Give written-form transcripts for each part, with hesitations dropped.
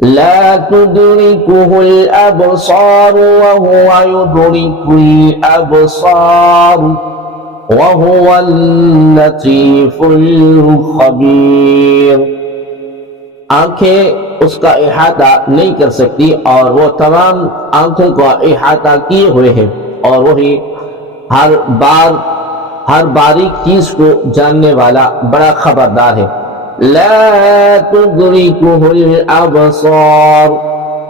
لا تدركه الأبصار وهو يدرك الأبصار وهو اللطيف الخبير۔ آنکھیں اس کا احاطہ نہیں کر سکتی اور وہ تمام آنکھوں کا احاطہ کیے ہوئے ہیں، اور وہی ہر باریک چیز کو جاننے والا بڑا خبردار ہے۔ لا تدركه الابصار،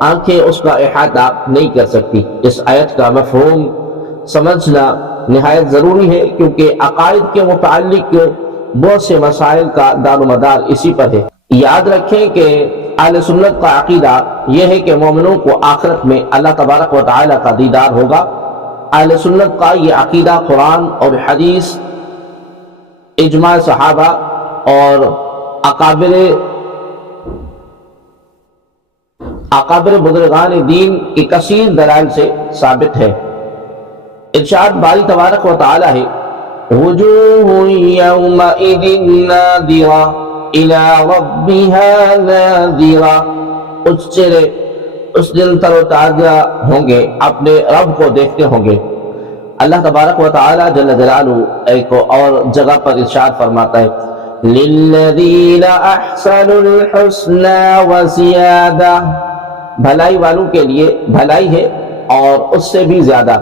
آنکھیں اس کا احاطہ نہیں کر سکتی۔ اس آیت کا مفہوم سمجھنا نہایت ضروری ہے، کیونکہ عقائد کے متعلق بہت سے مسائل کا دار و مدار اسی پر ہے۔ یاد رکھیں کہ اہل سنت کا عقیدہ یہ ہے کہ مومنوں کو آخرت میں اللہ تبارک و تعالی کا دیدار ہوگا۔ اہل سنت کا یہ عقیدہ قرآن اور حدیث، اجماع صحابہ اور اکابر بزرگان دین کی کثیر دلائل سے ثابت ہے۔ ارشاد باری تبارک و تعالی ہے، وجوہ یومئذ ناظرہ الی ربها ناظرہ، اس چہرے اس دن تر و تازہ ہوں گے، اپنے رب کو دیکھتے ہوں گے۔ اللہ تبارک و تعالی جل جلالہ ایک اور جگہ پر ارشاد فرماتا ہے، للذین احسنوا الحسنى وزیادہ، بھلائی والوں کے لیے بھلائی ہے اور اس سے بھی زیادہ۔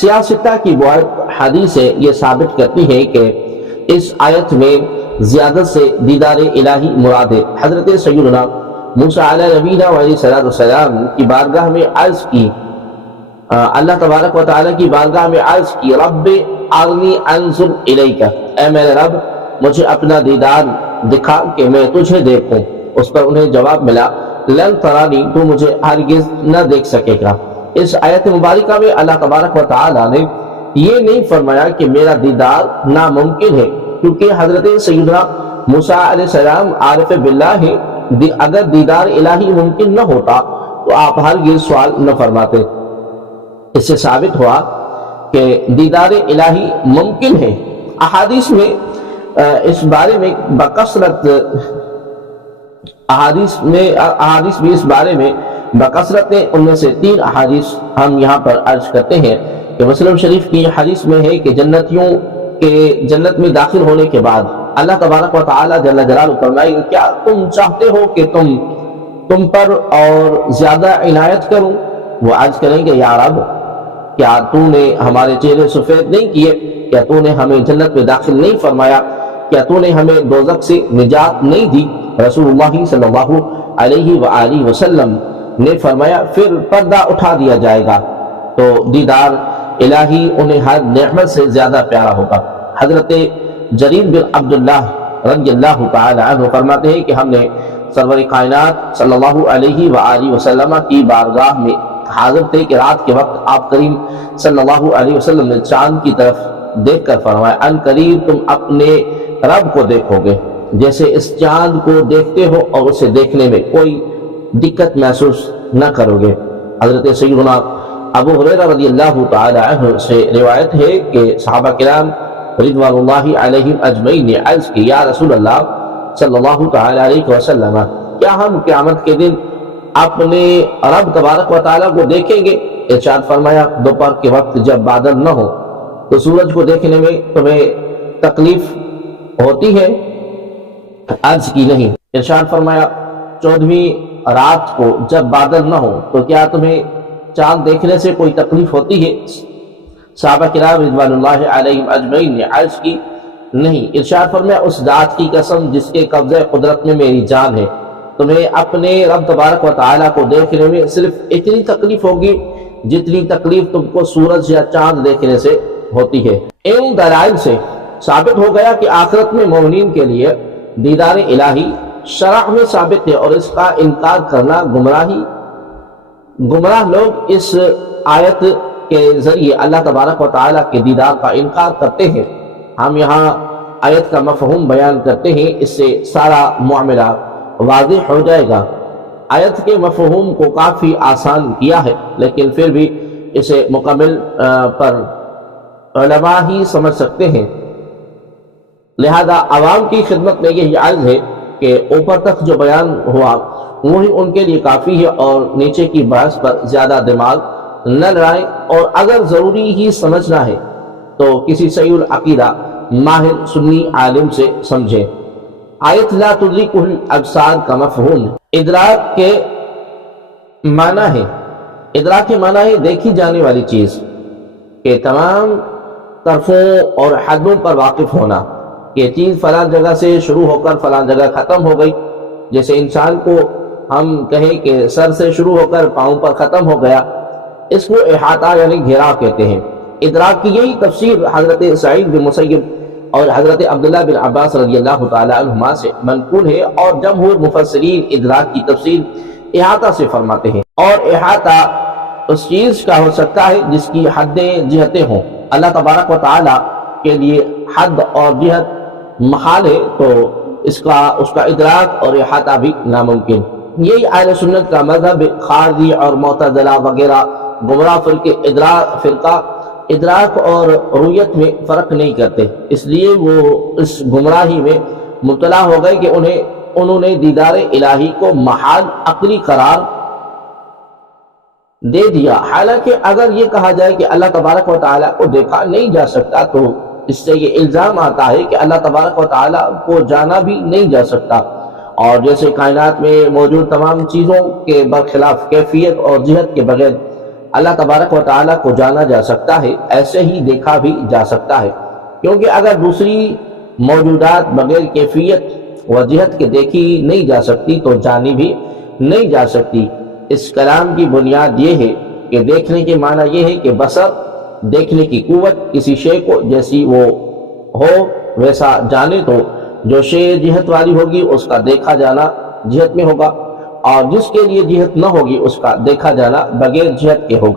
سیاستہ کی بہت حدیثیں یہ ثابت کرتی ہے کہ اس آیت میں زیادت سے دیدار الہی مراد ہے۔ حضرت سیدنا موسیٰ علیہ نبینا علیہ السلام کی بارگاہ میں عرض کی، اللہ تبارک و تعالیٰ کی بارگاہ میں عرض کی، رب ارنی انظر الیک، اے میرے رب مجھے اپنا دیدار دکھا کہ میں تجھے دیکھوں۔ اس پر انہیں جواب ملا، لن ترانی، تو مجھے ہرگز نہ دیکھ سکے گا۔ اس آیت مبارکہ میں اللہ تبارک و تعالیٰ نے یہ نہیں فرمایا کہ میرا دیدار ناممکن ہے، کیونکہ حضرت سیدنا موسیٰ علیہ السلام عارف باللہ ہے۔ اگر دیدار الہی ممکن نہ ہوتا تو آپ ہرگز سوال نہ فرماتے۔ اس سے ثابت ہوا کہ دیدار الہی ممکن ہے۔ احادیث میں اس بارے میں بکثرت احادیث بھی اس بارے میں بکثرت ہیں۔ ان میں سے 3 احادیث ہم یہاں پر عرض کرتے ہیں کہ مسلم شریف کی حدیث میں ہے کہ جنتیوں کے جنت میں داخل ہونے کے بعد اللہ تبارک و تعالی جل جلالہ فرمائے، کیا تم چاہتے ہو کہ تم پر اور زیادہ عنایت کروں؟ وہ عرض کریں گے، یا رب کیا تو نے ہمارے چہرے سفید نہیں کیے؟ کیا تو نے ہمیں جنت میں داخل نہیں فرمایا؟ کیا تو نے ہمیں دوزخ سے نجات نہیں دی؟ رسول اللہ صلی اللہ علیہ وآلہ وسلم نے فرمایا، پھر پردہ اٹھا دیا جائے گا تو دیدار الہی انہیں ہر نعمت سے زیادہ پیارا ہوگا۔ حضرت جریر بن عبداللہ رضی اللہ تعالی عنہ فرماتے ہیں کہ ہم نے سرور کائنات صلی اللہ علیہ وآلہ وسلم کی بارگاہ میں حاضر تھے کہ رات کے وقت آپ کریم صلی اللہ علیہ وسلم نے چاند کی طرف دیکھ کر فرمایا، ان قریب تم اپنے رب کو دیکھو گے جیسے اس چاند کو دیکھتے ہو، اور اسے دیکھنے میں کوئی دقت محسوس نہ کرو گے۔ حضرت سیدنا ابو ہریرہ رضی اللہ تعالی عنہ سے روایت ہے کہ صحابہ کرام رضوان اللہ علیہم اجمعین نے عرض کی، یا رسول اللہ صلی اللہ تعالی علیہ وسلم، کیا ہم قیامت کے دن اپنے رب تبارک و تعالیٰ کو دیکھیں گے؟ ارشاد فرمایا، دوپہر کے وقت جب بادل نہ ہو تو سورج کو دیکھنے میں تمہیں تکلیف ہوتی ہے؟ عرض کی نہیں۔ ارشاد فرمایا، 14ویں رات کو جب بادل نہ ہو تو کیا تمہیں چاند دیکھنے سے کوئی تکلیف ہوتی ہے؟ صحابہ کرام رضوان اللہ علیہم اجمعین نے عرض کی، نہیں۔ ارشاد فرمایا، اس ذات کی قسم جس کے قبضہ قدرت میں میری جان ہے، تمہیں اپنے رب تبارک و تعالیٰ کو دیکھنے میں صرف اتنی تکلیف ہوگی جتنی تکلیف تم کو سورج یا چاند دیکھنے سے ہوتی ہے۔ ان دلائل سے ثابت ہو گیا کہ آخرت میں مومنین کے لیے دیدار الہی شرع میں ثابت ہے، اور اس کا انکار کرنا گمراہ لوگ اس آیت کے ذریعے اللہ تبارک و تعالیٰ کے دیدار کا انکار کرتے ہیں۔ ہم یہاں آیت کا مفہوم بیان کرتے ہیں، اس سے سارا معاملہ واضح ہو جائے گا۔ آیت کے مفہوم کو کافی آسان کیا ہے، لیکن پھر بھی اسے مکمل پر علماء ہی سمجھ سکتے ہیں، لہذا عوام کی خدمت میں یہی عرض ہے کہ اوپر تک جو بیان ہوا وہی ان کے لیے کافی ہے، اور نیچے کی بحث پر زیادہ دماغ نہ لڑائیں، اور اگر ضروری ہی سمجھنا ہے تو کسی صحیح العقیدہ ماہر سنی عالم سے سمجھیں۔ آیت لا تدرکہ الابصار کا مفہوم ادراک کے معنی ہے دیکھی جانے والی چیز کہ تمام طرفوں اور حدوں پر واقف ہونا، کہ چیز فلاں جگہ سے شروع ہو کر فلاں جگہ ختم ہو گئی، جیسے انسان کو ہم کہیں کہ سر سے شروع ہو کر پاؤں پر ختم ہو گیا، اس کو احاطہ یعنی گھیراؤ کہتے ہیں۔ ادراک کی یہی تفسیر حضرت سعید بن مسیب اور حضرت عبداللہ بن عباس رضی اللہ تعالی عنہما سے منقول ہے، اور جمہور مفسرین ادراک کی تفسیر احاطہ سے فرماتے ہیں، اور احاطہ اس چیز کا ہو سکتا ہے جس کی حدیں جہتیں ہوں۔ اللہ تبارک و تعالی کے لیے حد اور جہت محال ہے، تو اس کا ادراک اور احاطہ بھی ناممکن۔ یہی اہل سنت کا مذہب۔ خارجی اور معتزلہ وغیرہ گمراہ فرقہ ادراک اور رؤیت میں فرق نہیں کرتے، اس لیے وہ اس گمراہی میں مبتلا ہو گئے کہ انہوں نے دیدار الہی کو محال عقلی قرار دے دیا۔ حالانکہ اگر یہ کہا جائے کہ اللہ تبارک و تعالیٰ کو دیکھا نہیں جا سکتا، تو اس سے یہ الزام آتا ہے کہ اللہ تبارک و تعالیٰ کو جانا بھی نہیں جا سکتا، اور جیسے کائنات میں موجود تمام چیزوں کے برخلاف کیفیت اور جہت کے بغیر اللہ تبارک و تعالیٰ کو جانا جا سکتا ہے، ایسے ہی دیکھا بھی جا سکتا ہے، کیونکہ اگر دوسری موجودات بغیر کیفیت و جہت کے دیکھی نہیں جا سکتی تو جانی بھی نہیں جا سکتی۔ اس کلام کی بنیاد یہ ہے کہ دیکھنے کے معنی یہ ہے کہ بصر، دیکھنے کی قوت، کسی شے کو جیسی وہ ہو ویسا جانے، تو جو شے جہت والی ہوگی اس کا دیکھا جانا جہت میں ہوگا، اور جس کے لیے جہت نہ ہوگی اس کا دیکھا جانا بغیر جہت کے ہوگا۔